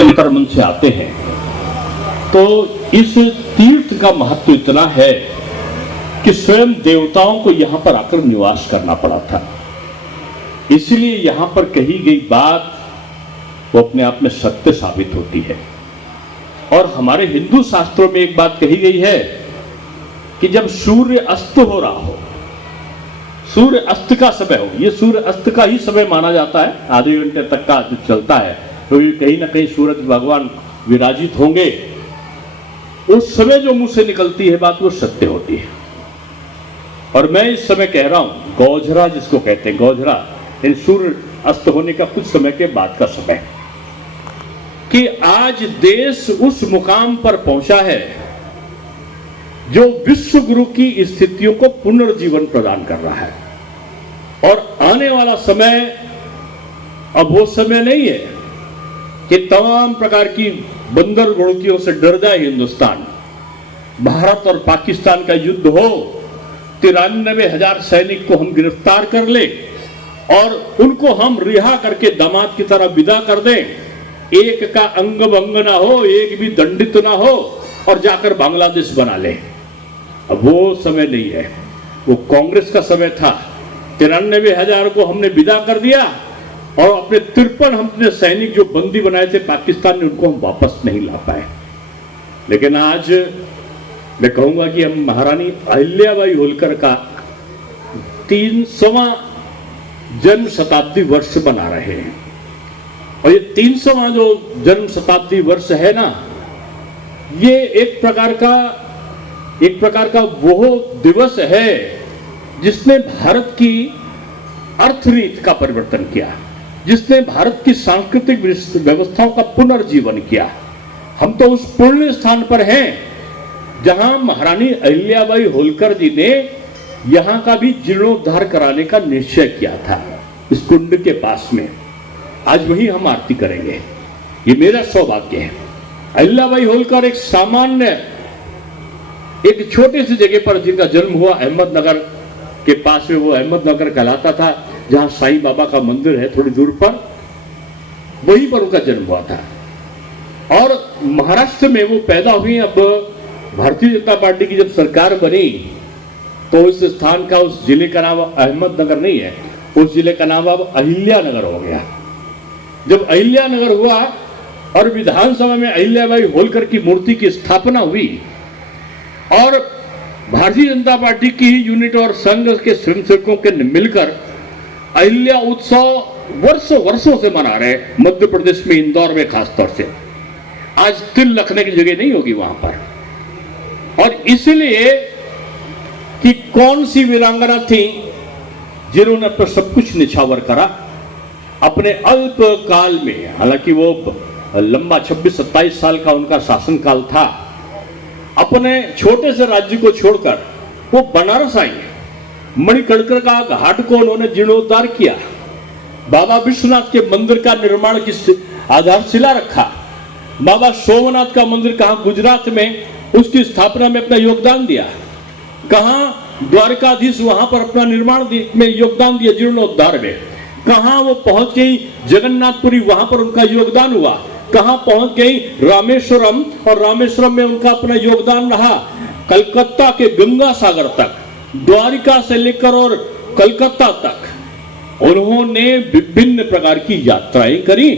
अंतर्मन से आते हैं। तो इस तीर्थ का महत्व इतना है कि स्वयं देवताओं को यहां पर आकर निवास करना पड़ा था। इसलिए यहां पर कही गई बात वो अपने आप में सत्य साबित होती है। और हमारे हिंदू शास्त्रों में एक बात कही गई है कि जब सूर्य अस्त हो रहा हो, सूर्य अस्त का समय हो, ये सूर्य अस्त का ही समय माना जाता है, आधे घंटे तक का जो चलता है, तो ये कहीं ना कहीं सूरज भगवान विराजित होंगे, उस समय जो मुंह से निकलती है बात वो सत्य होती है। और मैं इस समय कह रहा हूं गौझरा जिसको कहते हैं, गौझरा इन सूर्य अस्त होने का कुछ समय के बाद का समय, कि आज देश उस मुकाम पर पहुंचा है जो विश्व गुरु की स्थितियों को पुनर्जीवन प्रदान कर रहा है। और आने वाला समय अब वो समय नहीं है कि तमाम प्रकार की बंदर गुड़तियों से डर जाए हिंदुस्तान। भारत और पाकिस्तान का युद्ध हो, 93,000 सैनिक को हम गिरफ्तार कर ले और उनको हम रिहा करके दामाद की तरह विदा कर दें, एक का अंग भंग ना हो, एक भी दंडित ना हो, और जाकर बांग्लादेश बना ले। अब वो समय नहीं है, वो कांग्रेस का समय था। 93,000 को हमने विदा कर दिया और अपने 53 हमने सैनिक जो बंदी बनाए थे पाकिस्तान ने, उनको हम वापस नहीं ला पाए। लेकिन आज मैं कहूंगा कि हम महारानी अहिल्याबाई होलकर का 300वां जन्म शताब्दी वर्ष मना रहे हैं। और ये 300वां जो जन्म शताब्दी वर्ष है ना, ये एक प्रकार का वो दिवस है जिसने भारत की अर्थनीति का परिवर्तन किया, जिसने भारत की सांस्कृतिक व्यवस्थाओं का पुनर्जीवन किया। हम तो उस पुण्य स्थान पर हैं जहां महारानी अहिल्याबाई होलकर जी ने यहां का भी जीर्णोद्धार कराने का निश्चय किया था, इस कुंड के पास में। आज वही हम आरती करेंगे, ये मेरा सौभाग्य है। अहिल्याबाई होलकर एक सामान्य, एक छोटे सी जगह पर जिनका जन्म हुआ, अहमदनगर के पास में, वो अहमदनगर कहलाता था, जहां साईं बाबा का मंदिर है थोड़ी दूर पर, वहीं पर उनका जन्म हुआ था। और महाराष्ट्र में वो पैदा हुई। अब भारतीय जनता पार्टी की जब सरकार बनी तो उस स्थान का, उस जिले का नाम अहमदनगर नहीं है, उस जिले का नाम अब अहिल्यानगर हो गया। जब अहिल्यानगर हुआ और विधानसभा में अहिल्याबाई होलकर की मूर्ति की स्थापना हुई और भारतीय जनता पार्टी की यूनिट और संघ के स्वयंसेवकों के मिलकर अहिल्या उत्सव वर्षों से मना रहे, मध्य प्रदेश में इंदौर में खासतौर से। आज तिल रखने की जगह नहीं होगी वहां पर। और इसलिए कि कौन सी वीरांगना थी जिन्होंने पर सब कुछ निछावर करा अपने अल्प काल में। हालांकि वो लंबा 26-27 साल का उनका शासनकाल था। अपने छोटे से राज्य को छोड़कर वो बनारस आई, मणिकर्णिका का घाट को उन्होंने जीर्णोद्धार किया, बाबा विश्वनाथ के मंदिर का निर्माण की आधारशिला रखा, बाबा सोमनाथ का मंदिर कहाँ गुजरात में, उसकी स्थापना में अपना योगदान दिया, कहाँ द्वारकाधीश वहां पर अपना निर्माण में योगदान दिया, जीर्णोद्धार में, कहाँ वो पहुंच गई जगन्नाथपुरी, वहां पर उनका योगदान हुआ, कहां पहुंच गई रामेश्वरम, और रामेश्वरम में उनका अपना योगदान रहा, कलकत्ता के गंगा सागर तक, द्वारिका से लेकर और कलकत्ता तक उन्होंने विभिन्न प्रकार की यात्राएं करी।